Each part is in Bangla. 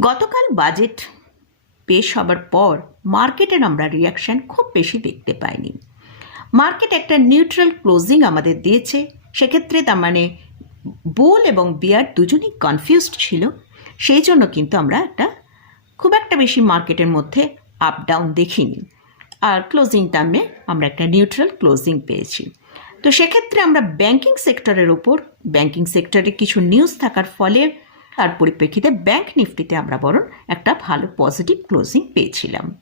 গতকাল বাজেট পেশ হবার পর মার্কেটের আমরা রিয়াকশন খুব বেশি দেখতে পাইনি। মার্কেট একটা নিউট্রাল ক্লোজিং আমাদের দিয়েছে। সেক্ষেত্রে তার মানে বুল এবং বিয়ার দুজনেই কনফিউজড ছিল। সেই জন্য কিন্তু আমরা একটা খুব একটা বেশি মার্কেটের মধ্যে আপ ডাউন দেখিনি। আর ক্লোজিং টাইমে আমরা একটা নিউট্রাল ক্লোজিং পেয়েছি। তো সেক্ষেত্রে আমরা ব্যাংকিং সেক্টরের ওপর ব্যাংকিং সেক্টরে কিছু নিউজ থাকার ফলে তার পরিপ্রেক্ষিতে ব্যাংক নিফটিতে আমরা বরং একটা ভালো পজিটিভ ক্লোজিং পেয়েছিলাম।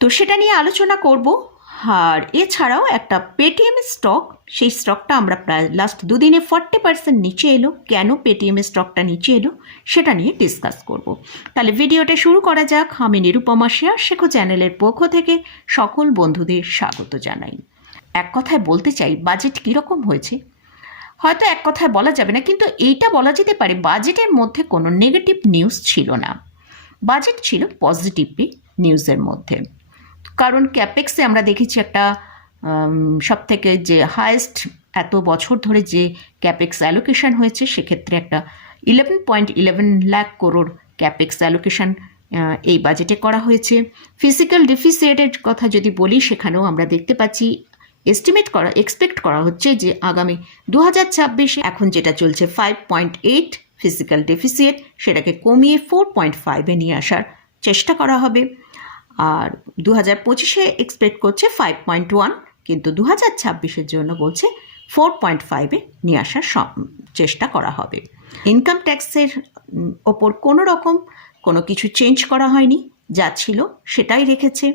তো সেটা নিয়ে আলোচনা করব। আর এছাড়াও একটা পেটিএম স্টক সেই স্টকটা আমরা প্রায় লাস্ট দুদিনে ফর্টি পার্সেন্ট নিচে এলো। কেন পেটিএম স্টকটা নিচে এলো? সেটা নিয়ে ডিসকাস করব। তাহলে ভিডিওটা শুরু করা যাক। আমি নিরুপমা শেয়ার শেখো চ্যানেলের পক্ষ থেকে সকল বন্ধুদের স্বাগত জানাই। এক কথায় বলতে চাই বাজেট কীরকম হয়েছে? হয়তো এক কথায় বলা যাবে না, কিন্তু এইটা বলা যেতে পারে বাজেটের মধ্যে কোনো নেগেটিভ নিউজ ছিল না। বাজেট ছিল পজিটিভলি নিউজের মধ্যে। কারণ ক্যাপেক্সে আমরা দেখেছি একটা সব থেকে যে হায়েস্ট এত বছর ধরে যে ক্যাপেক্স অ্যালোকেশন হয়েছে, সেক্ষেত্রে একটা eleven point eleven lakh crore capex allocation এই বাজেটে করা হয়েছে। ফিজিক্যাল ডিফিসিয়েটের কথা যদি বলি, সেখানেও আমরা দেখতে পাচ্ছি এস্টিমেট করা এক্সপেক্ট করা হচ্ছে যে আগামী দু হাজার ছাব্বিশে এখন যেটা চলছে five point eight physical deficit সেটাকে কমিয়ে ফোর পয়েন্ট ফাইভে নিয়ে আসার চেষ্টা করা হবে। আর দু হাজার পঁচিশে এক্সপেক্ট করছে ফাইভ পয়েন্ট ওয়ান কিন্তু দু হাজার ছাব্বিশের জন্য বলছে ফোর পয়েন্ট ফাইভে নিয়ে আসার চেষ্টা করা হবে। ইনকাম ট্যাক্সের ওপর কোনো রকম কোনো কিছু চেঞ্জ করা হয়নি, যা ছিল সেটাই রেখেছে।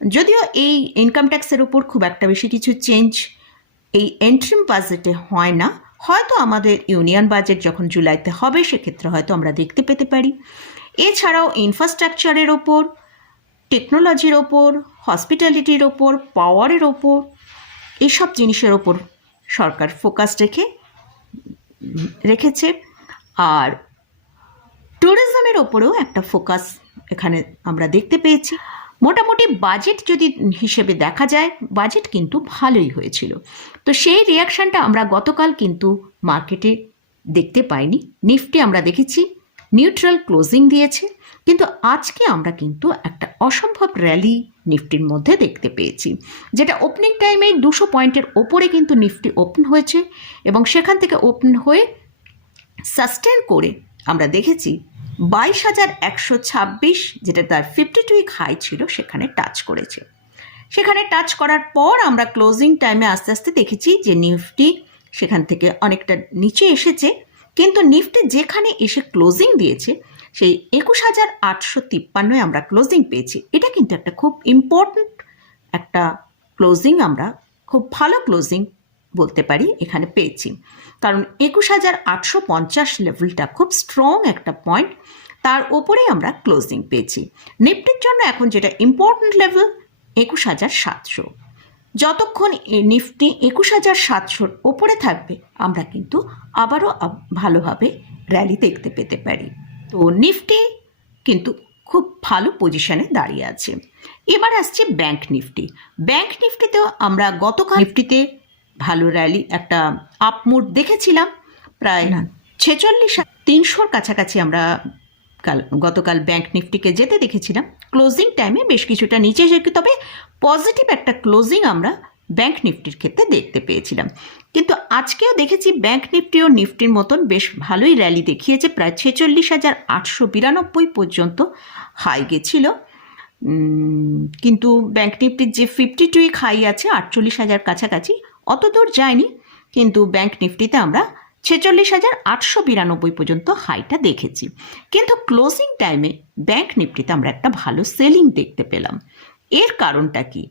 যদিও এই ইনকাম ট্যাক্সের উপর খুব একটা বেশি কিছু চেঞ্জ এই এন্ট্রিম বাজেটে হয় না। হয়তো আমাদের ইউনিয়ন বাজেট যখন জুলাইতে হবে, সেক্ষেত্রে হয়তো আমরা দেখতে পেতে পারি। এছাড়াও ইনফ্রাস্ট্রাকচারের ওপর টেকনোলজির ওপর হসপিটালিটির ওপর পাওয়ারের ওপর এইসব জিনিসের ওপর সরকার ফোকাস রেখে, রেখেছে। আর ট্যুরিজমের ওপরেও একটা ফোকাস এখানে আমরা দেখতে পেয়েছি। মোটামুটি বাজেট যদি হিসেবে দেখা যায়, বাজেট কিন্তু ভালোই হয়েছিল। তো সেই রিয়াকশানটা আমরা গতকাল কিন্তু মার্কেটে দেখতে পাইনি। নিফটি আমরা দেখেছি নিউট্রাল ক্লোজিং দিয়েছে, কিন্তু আজকে আমরা কিন্তু একটা অসম্ভব র্যালি নিফটির মধ্যে দেখতে পেয়েছি, যেটা ওপেনিং টাইমে দুশো পয়েন্টের ওপরে কিন্তু নিফটি ওপেন হয়েছে এবং সেখান থেকে ওপেন হয়ে সাস্টেন করে আমরা দেখেছি বাইশ হাজার একশো ছাব্বিশ, যেটা তার ফিফটি টু উইক হাই ছিল, সেখানে টাচ করেছে। সেখানে টাচ করার পর আমরা ক্লোজিং টাইমে আস্তে আস্তে দেখেছি যে নিফটি সেখান থেকে অনেকটা নিচে এসেছে। কিন্তু নিফটি যেখানে এসে ক্লোজিং দিয়েছে, সেই একুশ হাজার আটশো তিপ্পান্নয় আমরা ক্লোজিং পেয়েছি। এটা কিন্তু একটা খুব ইম্পর্ট্যান্ট একটা ক্লোজিং আমরা খুব ভালো ক্লোজিং বলতে পারি, এখানে পেয়েছি। কারণ একুশ হাজার আটশো পঞ্চাশ লেভেলটা খুব স্ট্রং একটা পয়েন্ট তার ওপরেই আমরা ক্লোজিং পেয়েছি। নিফটির জন্য এখন যেটা ইম্পর্ট্যান্ট লেভেল একুশ হাজার সাতশো। যতক্ষণ নিফটি একুশ হাজার সাতশোর ওপরে থাকবে, আমরা কিন্তু আবারও ভালোভাবে র্যালি দেখতে পেতে পারি। তো নিফটি কিন্তু খুব ভালো পজিশনে দাঁড়িয়ে আছে। এবার আসছে ব্যাংক নিফটি ব্যাংক নিফটিতেও আমরা গতকাল নিফটিতে ভালো র্যালি একটা আপমোড দেখেছিলাম। প্রায় ছেচল্লিশ তিনশোর কাছাকাছি আমরা কাল গতকাল ব্যাংক নিফটিকে যেতে দেখেছিলাম। ক্লোজিং টাইমে বেশ কিছুটা নিচে এসে তবে পজিটিভ একটা ক্লোজিং আমরা ব্যাংক নিফটির ক্ষেত্রে দেখতে পেয়েছিলাম। কিন্তু আজকেও দেখেছি ব্যাংক নিফটিও নিফটির মতন বেশ ভালোই র্যালি দেখিয়েছে প্রায় ছেচল্লিশ হাজার আটশো বিরানব্বই পর্যন্ত হাই গেছিল। কিন্তু ব্যাংক নিফটির যে ফিফটি টু উইক হাই আছে আটচল্লিশ হাজার কাছাকাছি অত দূর যায়নি, কিন্তু ব্যাংক নিফটিতে আমরা ছেচল্লিশ হাজার আটশো বিরানব্বই পর্যন্ত হাইটা দেখেছি। কিন্তু ক্লোজিং টাইমে ব্যাংক নিফটিতে আমরা একটা ভালো সেলিং দেখতে পেলাম। এর কারণটা কি?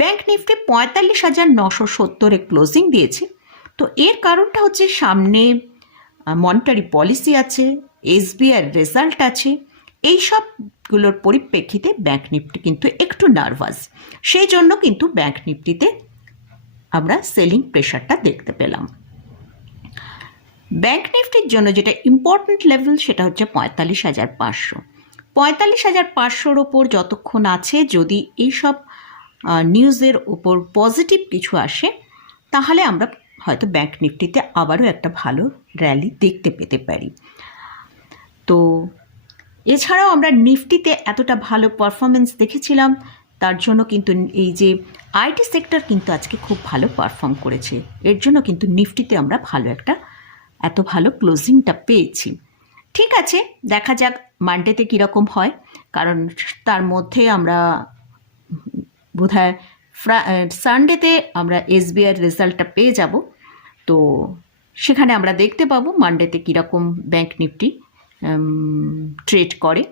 ব্যাংক নিফটি পঁয়তাল্লিশ হাজার নশো সত্তরে ক্লোজিং দিয়েছে। তো এর কারণটা হচ্ছে সামনে মনিটারি পলিসি আছে এসবিআইয়ের রেজাল্ট আছে। এই সবগুলোর পরিপ্রেক্ষিতে ব্যাংক নিফটি কিন্তু একটু নার্ভাস সেই জন্য কিন্তু ব্যাংক নিফটিতে আমরা সেলিং প্রেশারটা দেখতে পেলাম। ব্যাংক নিফটির জন্য যেটা ইম্পর্ট্যান্ট লেভেল সেটা হচ্ছে পঁয়তাল্লিশ হাজার পাঁচশো। পঁয়তাল্লিশ হাজার পাঁচশোর ওপর যতক্ষণ আছে যদি এইসব নিউজের ওপর পজিটিভ কিছু আসে, তাহলে আমরা হয়তো ব্যাংক নিফটিতে আবারও একটা ভালো র্যালি দেখতে পেতে পারি। তো এছাড়াও আমরা নিফটিতে এতটা ভালো পারফরমেন্স দেখেছিলাম। তার জন্য কিন্তু এই যে আইটি সেক্টর কিন্তু আজকে খুব ভালো পারফর্ম করেছে। এর জন্য কিন্তু নিফটিতে আমরা ভালো একটা, এত ভালো ক্লোজিংটা পেয়েছি। ঠিক আছে, দেখা যাক মানডেতে কীরকম হয়। কারণ তার মধ্যে আমরা বোধহয় সানডেতে আমরা এসবিআইয়ের রেজাল্টটা পেয়ে যাব। তো সেখানে আমরা দেখতে পাবো মানডেতে কীরকম ব্যাংক নিফটি ট্রেড করে।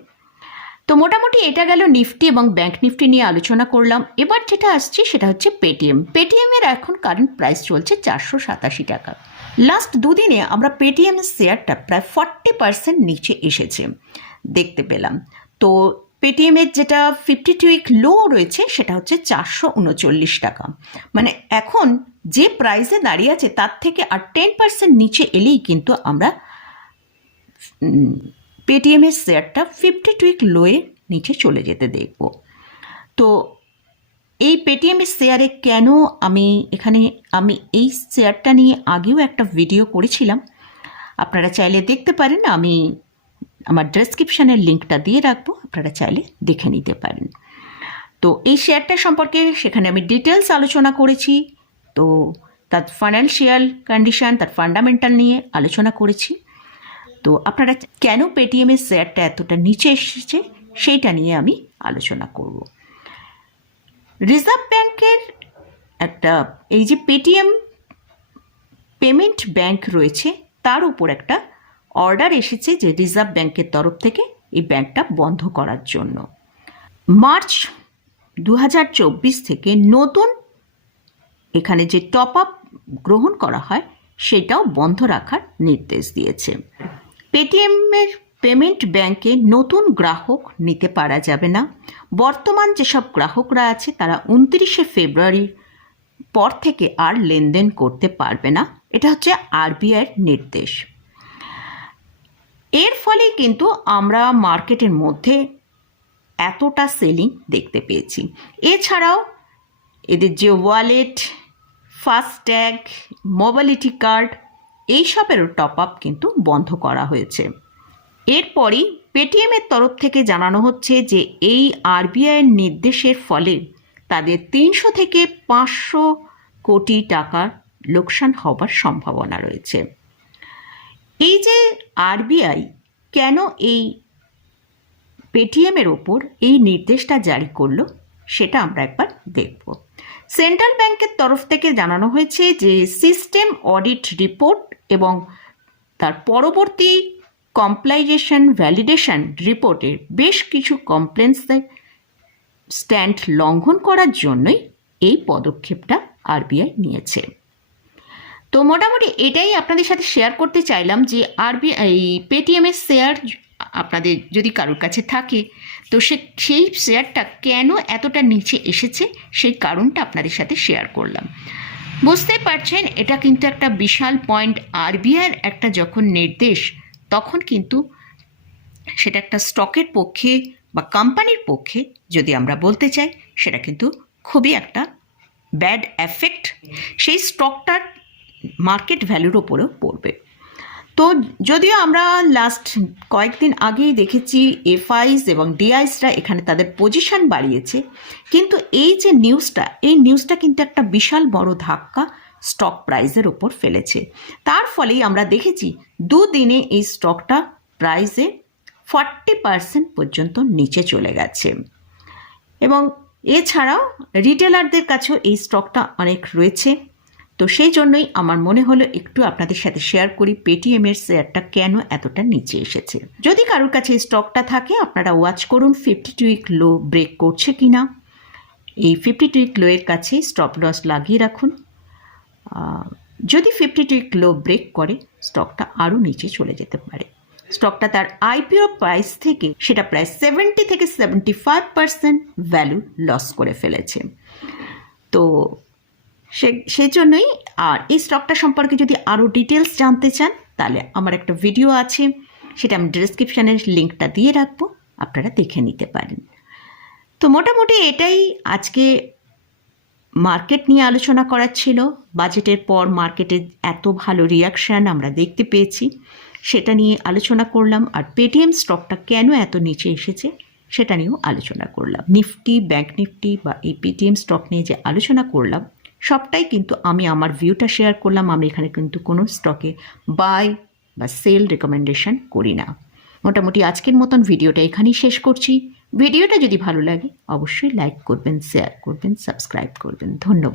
তো মোটামুটি এটা গেল নিফটি এবং ব্যাংক নিফটি নিয়ে আলোচনা করলাম। এবার যেটা আসছে সেটা হচ্ছে পেটিএম। পেটিএমের এখন কারেন্ট প্রাইস চলছে চারশো সাতাশি টাকা। লাস্ট দুদিনে আমরা পেটিএমের শেয়ারটা প্রায় ফর্টি পার্সেন্ট নিচে এসেছে। দেখতে পেলাম। তো পেটিএমের যেটা ফিফটি টু উইক লো রয়েছে সেটা হচ্ছে চারশো উনচল্লিশ টাকা। মানে এখন যে প্রাইসে দাঁড়িয়ে আছে তার থেকে আর টেন পার্সেন্ট নিচে এলেই কিন্তু আমরা পেটিএমের শেয়ারটা ফিফটি টুইক লোয়ে নিচে চলে যেতে দেখব। তো এই পেটিএমের শেয়ারে কেন আমি এখানে, আমি এই শেয়ারটা নিয়ে আগেও একটা ভিডিও করেছিলাম। আপনারা চাইলে দেখতে পারেন, আমি আমার ডেসক্রিপশানের লিঙ্কটা দিয়ে রাখব, আপনারা চাইলে দেখে নিতে পারেন। তো এই শেয়ারটা সম্পর্কে সেখানে আমি ডিটেলস আলোচনা করেছি। তো তার ফাইন্যান্সিয়াল কন্ডিশন, তার ফান্ডামেন্টাল নিয়ে আলোচনা করেছি। তো আপনারা কেন পেটিএমের শেয়ারটা এতটা নিচে এসেছে সেইটা নিয়ে আমি আলোচনা করব। রিজার্ভ ব্যাংকের একটা, এই যে পেটিএম পেমেন্ট ব্যাংক রয়েছে, তার উপর একটা অর্ডার এসেছে যে রিজার্ভ ব্যাংকের তরফ থেকে এই ব্যাংকটা বন্ধ করার জন্য। মার্চ দু হাজার চব্বিশ থেকে নতুন এখানে যে টপ আপ গ্রহণ করা হয়, সেটাও বন্ধ রাখার নির্দেশ দিয়েছে। পেটিএমের পেমেন্ট ব্যাংকে নতুন গ্রাহক নিতে পারা যাবে না। বর্তমান যেসব গ্রাহকরা আছে, তারা উনত্রিশে ফেব্রুয়ারির পর থেকে আর লেনদেন করতে পারবে না। এটা হচ্ছে আরবিআইয়ের নির্দেশ। এর ফলে কিন্তু আমরা মার্কেটের মধ্যে এতটা সেলিং দেখতে পেয়েছি। এছাড়াও এদের যে ওয়ালেট, ফাস্ট্যাগ মোবালিটি কার্ড এইসবেরও টপ আপ কিন্তু বন্ধ করা হয়েছে। এরপরই পেটিএমের তরফ থেকে জানানো হচ্ছে যে এই আরবিআইয়ের নির্দেশের ফলে তাদের তিনশো থেকে পাঁচশো কোটি টাকার লোকসান হবার সম্ভাবনা রয়েছে। এই যে আরবিআই, কেন এই পেটিএমের ওপর এই নির্দেশটা জারি করল সেটা আমরা একবার দেখব। সেন্ট্রাল ব্যাংকের তরফ থেকে জানানো হয়েছে যে সিস্টেম অডিট রিপোর্ট এবং তার পরবর্তী কমপ্লাইজেশন ভ্যালিডেশন রিপোর্টের বেশ কিছু কমপ্লেন্সের স্ট্যান্ড লঙ্ঘন করার জন্যই এই পদক্ষেপটা আরবিআই নিয়েছে। তো মোটামুটি এটাই আপনাদের সাথে শেয়ার করতে চাইলাম যে আরবিআই পেটিএমের শেয়ার আপনাদের যদি কারোর কাছে থাকে, তো সে, সেই শেয়ারটা কেন এতটা নিচে এসেছে? সেই কারণটা আপনাদের সাথে শেয়ার করলাম। বুঝতে পারছেন, এটা কিন্তু একটা বিশাল পয়েন্ট আরবিআইয়ের একটা যখন নির্দেশ, তখন কিন্তু সেটা একটা স্টকের পক্ষে বা কোম্পানির পক্ষে যদি আমরা বলতে চাই, সেটা কিন্তু খুবই একটা ব্যাড এফেক্ট সেই স্টকটার মার্কেট ভ্যালুর ওপরেও পড়বে। তো যদিও আমরা লাস্ট কয়েকদিন আগেই দেখেছি এফআইস এবং ডিআইসরা এখানে তাদের পজিশন বাড়িয়েছে। কিন্তু এই যে নিউজটা এই নিউজটা কিন্তু একটা বিশাল বড় ধাক্কা স্টক প্রাইজের ওপর ফেলেছে। তার ফলেই আমরা দেখেছি দুদিনে এই স্টকটা প্রাইসে ফর্টি পার্সেন্ট পর্যন্ত নিচে চলে গেছে। এবং এছাড়াও রিটেলারদের কাছেও এই স্টকটা অনেক রয়েছে। তো সেই জন্যই আমার মনে হলো একটু আপনাদের সাথে শেয়ার করি পেটিএমের শেয়ারটা কেন এতটা নিচে এসেছে। যদি কারোর কাছে স্টকটা থাকে, আপনারা ওয়াচ করুন fifty two week low break করছে কি না এই ফিফটি টু উইক লোয়ের কাছে স্টপ লস লাগিয়ে রাখুন। যদি fifty two week low break করে স্টকটা আরও নিচে চলে যেতে পারে। স্টকটা তার আইপিও প্রাইস থেকে, সেটা প্রায় সেভেন্টি থেকে seventy five percent value loss করে ফেলেছে। তো সে সেই জন্যই আর এই স্টকটা সম্পর্কে যদি আরও ডিটেলস জানতে চান, তাহলে আমার একটা ভিডিও আছে, সেটা আমি ডিসক্রিপশানের লিঙ্কটা দিয়ে রাখব, আপনারা দেখে নিতে পারেন। তো মোটামুটি এটাই আজকে মার্কেট নিয়ে আলোচনা করার ছিল। বাজেটের পর মার্কেটে এত ভালো রিয়াকশান আমরা দেখতে পেয়েছি। সেটা নিয়ে আলোচনা করলাম, আর পেটিএম স্টকটা কেন এত নিচে এসেছে, সেটা নিয়েও আলোচনা করলাম। নিফটি ব্যাঙ্ক নিফটি বা এই পেটিএম স্টক নিয়ে যে আলোচনা করলাম সবটাই কিন্তু আমি আমার ভিউটা শেয়ার করলাম, আমি এখানে কিন্তু কোনো স্টকে বাই বা সেল রেকমেন্ডেশন করি না। মোটামুটি আজকের মতন ভিডিওটা এখানেই শেষ করছি। ভিডিওটা যদি ভালো লাগে, অবশ্যই লাইক করবেন শেয়ার করবেন সাবস্ক্রাইব করবেন। ধন্যবাদ।